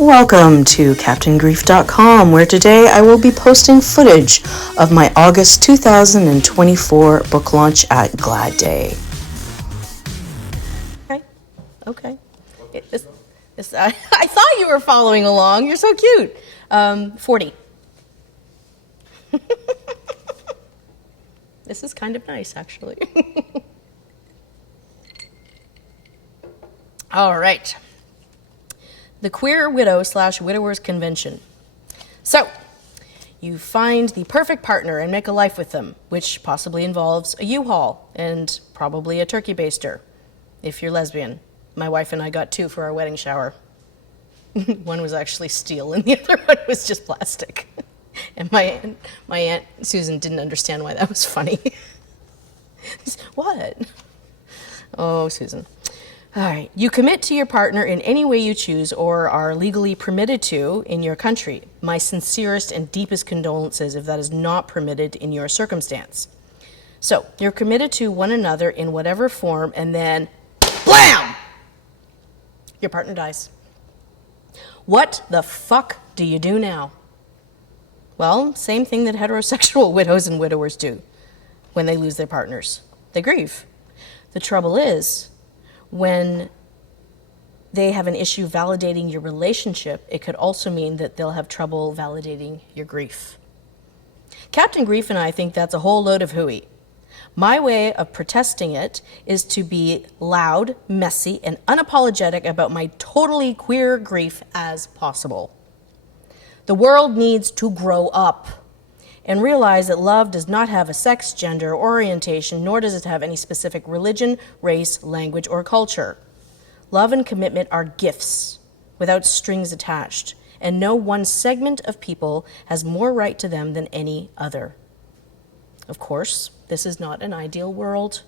Welcome to CaptainGrief.com, where today I will be posting footage of my August 2024 book launch at Glad Day. Okay. I thought you were following along. You're so cute. 40. This is kind of nice, actually. All right. The Queer Widow / Widowers Convention. So, you find the perfect partner and make a life with them, which possibly involves a U-Haul and probably a turkey baster, if you're lesbian. My wife and I got 2 for our wedding shower. One was actually steel and the other one was just plastic. And my Aunt Susan didn't understand why that was funny. What? Oh, Susan. All right. You commit to your partner in any way you choose or are legally permitted to in your country. My sincerest and deepest condolences if that is not permitted in your circumstance. So, you're committed to one another in whatever form, and then, blam! Your partner dies. What the fuck do you do now? Well, same thing that heterosexual widows and widowers do when they lose their partners. They grieve. The trouble is, when they have an issue validating your relationship, it could also mean that they'll have trouble validating your grief. Captain Grief and I think that's a whole load of hooey. My way of protesting it is to be loud, messy, and unapologetic about my totally queer grief as possible. The world needs to grow up and realize that love does not have a sex, gender, orientation, nor does it have any specific religion, race, language, or culture. Love and commitment are gifts without strings attached, and no one segment of people has more right to them than any other. Of course, this is not an ideal world,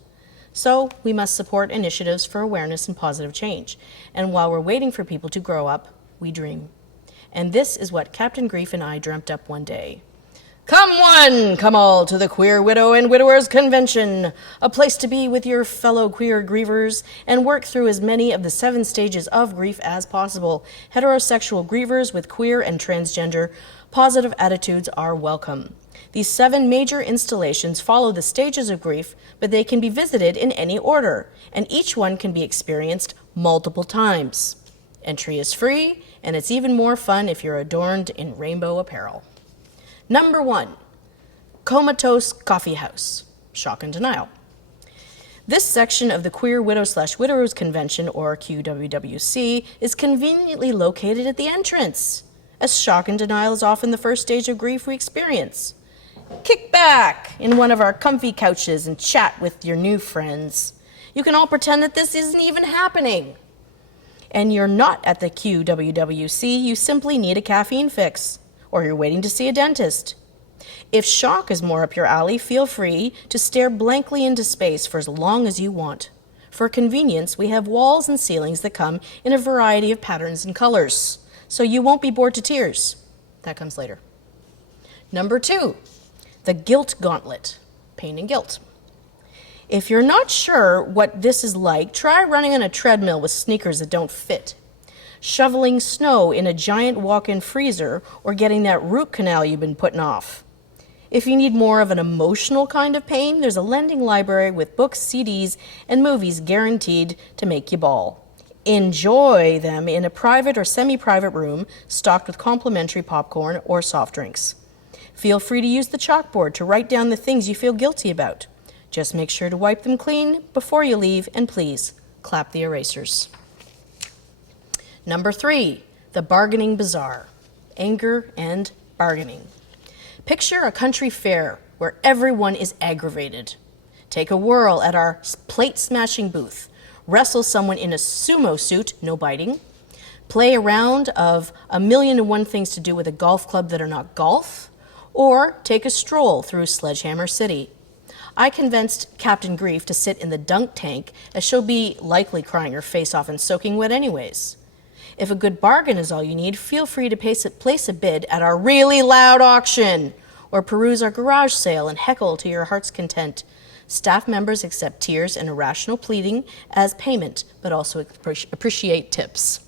so we must support initiatives for awareness and positive change. And while we're waiting for people to grow up, we dream. And this is what Captain Grief and I dreamt up one day. Come one, come all to the Queer Widow and Widowers Convention, a place to be with your fellow queer grievers and work through as many of the 7 stages of grief as possible. Heterosexual grievers with queer and transgender positive attitudes are welcome. These 7 major installations follow the stages of grief, but they can be visited in any order, and each one can be experienced multiple times. Entry is free, and it's even more fun if you're adorned in rainbow apparel. Number 1, Comatose Coffee House, Shock and Denial. This section of the Queer Widow / Widowers Convention, or QWWC, is conveniently located at the entrance, as shock and denial is often the first stage of grief we experience. Kick back in one of our comfy couches and chat with your new friends. You can all pretend that this isn't even happening. And you're not at the QWWC, you simply need a caffeine fix, or you're waiting to see a dentist. If shock is more up your alley, feel free to stare blankly into space for as long as you want. For convenience, we have walls and ceilings that come in a variety of patterns and colors, so you won't be bored to tears. That comes later. Number 2, the Guilt Gauntlet, Pain and Guilt. If you're not sure what this is like, try running on a treadmill with sneakers that don't fit, shoveling snow in a giant walk-in freezer, or getting that root canal you've been putting off. If you need more of an emotional kind of pain, there's a lending library with books, CDs, and movies guaranteed to make you bawl. Enjoy them in a private or semi-private room stocked with complimentary popcorn or soft drinks. Feel free to use the chalkboard to write down the things you feel guilty about. Just make sure to wipe them clean before you leave, and please, clap the erasers. Number 3, the Bargaining Bazaar, Anger and Bargaining. Picture a country fair where everyone is aggravated. Take a whirl at our plate-smashing booth. Wrestle someone in a sumo suit, no biting. Play a round of 1,000,001 things to do with a golf club that are not golf. Or take a stroll through Sledgehammer City. I convinced Captain Grief to sit in the dunk tank, as she'll be likely crying her face off and soaking wet anyways. If a good bargain is all you need, feel free to place a bid at our really loud auction, or peruse our garage sale and heckle to your heart's content. Staff members accept tears and irrational pleading as payment, but also appreciate tips.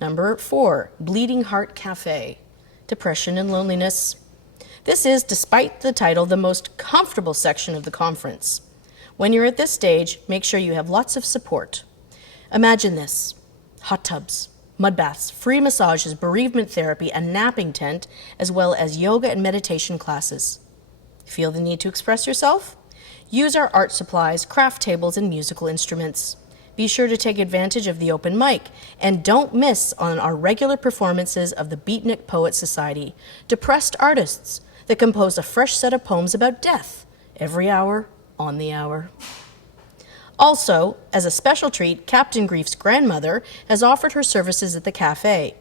Number 4, Bleeding Heart Cafe, Depression and Loneliness. This is, despite the title, the most comfortable section of the conference. When you're at this stage, make sure you have lots of support. Imagine this: hot tubs, mud baths, free massages, bereavement therapy, a napping tent, as well as yoga and meditation classes. Feel the need to express yourself? Use our art supplies, craft tables, and musical instruments. Be sure to take advantage of the open mic, and don't miss on our regular performances of the Beatnik Poet Society, depressed artists that compose a fresh set of poems about death every hour on the hour. Also, as a special treat, Captain Grief's grandmother has offered her services at the cafe.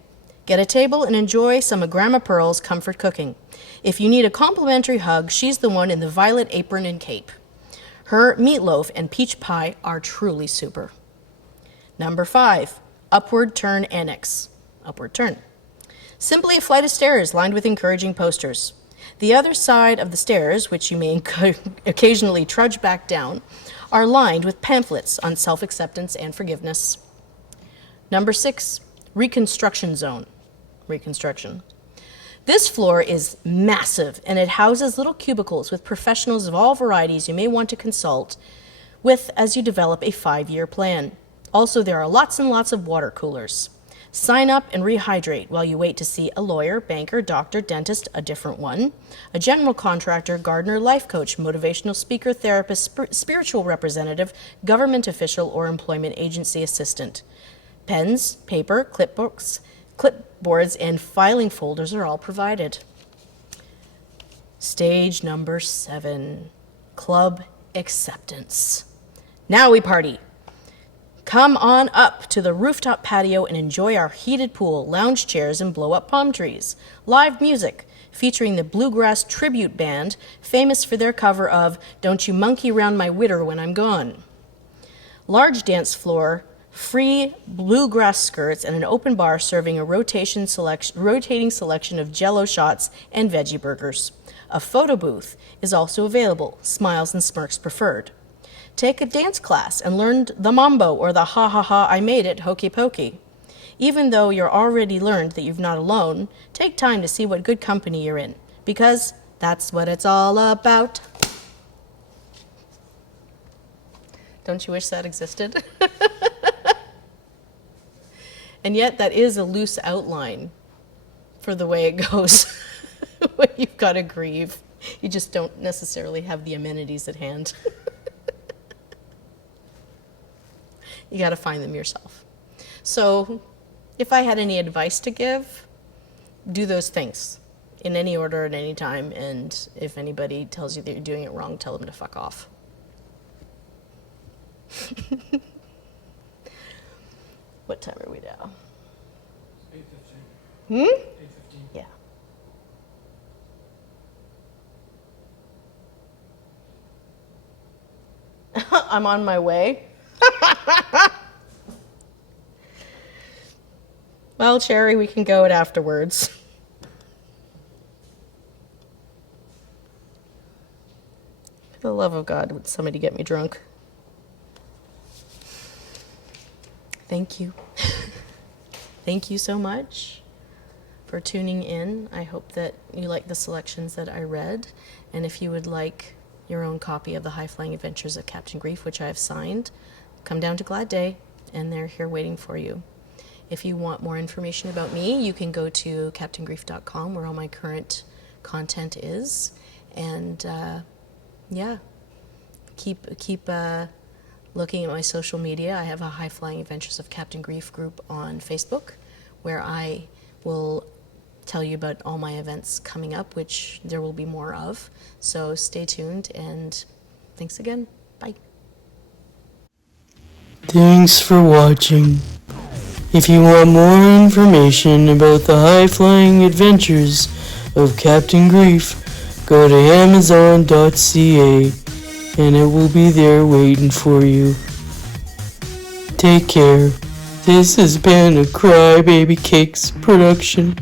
Get a table and enjoy some of Grandma Pearl's comfort cooking. If you need a complimentary hug, she's the one in the violet apron and cape. Her meatloaf and peach pie are truly super. Number 5, Upward Turn Annex. Upward Turn. Simply a flight of stairs lined with encouraging posters. The other side of the stairs, which you may occasionally trudge back down, are lined with pamphlets on self-acceptance and forgiveness. Number 6, Reconstruction Zone. Reconstruction. This floor is massive, and it houses little cubicles with professionals of all varieties you may want to consult with as you develop a 5-year plan. Also, there are lots and lots of water coolers. Sign up and rehydrate while you wait to see a lawyer, banker, doctor, dentist, a different one, a general contractor, gardener, life coach, motivational speaker, therapist, spiritual representative, government official, or employment agency assistant. Pens, paper, clipboards, and filing folders are all provided. Stage number 7, Club Acceptance. Now we party. Come on up to the rooftop patio and enjoy our heated pool, lounge chairs, and blow-up palm trees. Live music featuring the Bluegrass Tribute Band, famous for their cover of Don't You Monkey Round My Widder When I'm Gone. Large dance floor, free bluegrass skirts, and an open bar serving a rotating selection of Jell-O shots and veggie burgers. A photo booth is also available, smiles and smirks preferred. Take a dance class and learn the mambo or the ha ha ha I made it hokey pokey. Even though you're already learned that you're not alone, take time to see what good company you're in, because that's what it's all about. Don't you wish that existed? And yet that is a loose outline for the way it goes when you've got to grieve. You just don't necessarily have the amenities at hand. You got to find them yourself. So if I had any advice to give, do those things in any order at any time. And if anybody tells you that you're doing it wrong, tell them to fuck off. What time are we now? 8:15. 8:15. Yeah. I'm on my way. Well, Cherry, we can go it afterwards. For the love of God, would somebody get me drunk? Thank you. Thank you so much for tuning in. I hope that you like the selections that I read. And if you would like your own copy of The High-Flying Adventures of Captain Grief, which I have signed, come down to Glad Day, and they're here waiting for you. If you want more information about me, you can go to captaingrief.com, where all my current content is. And yeah, keep looking at my social media. I have a High-Flying Adventures of Captain Grief group on Facebook, where I will tell you about all my events coming up, which there will be more of. So stay tuned, and thanks again. Bye. Thanks for watching. If you want more information about the high-flying adventures of Captain Grief, go to Amazon.ca and it will be there waiting for you. Take care. This has been a Crybaby Cakes production.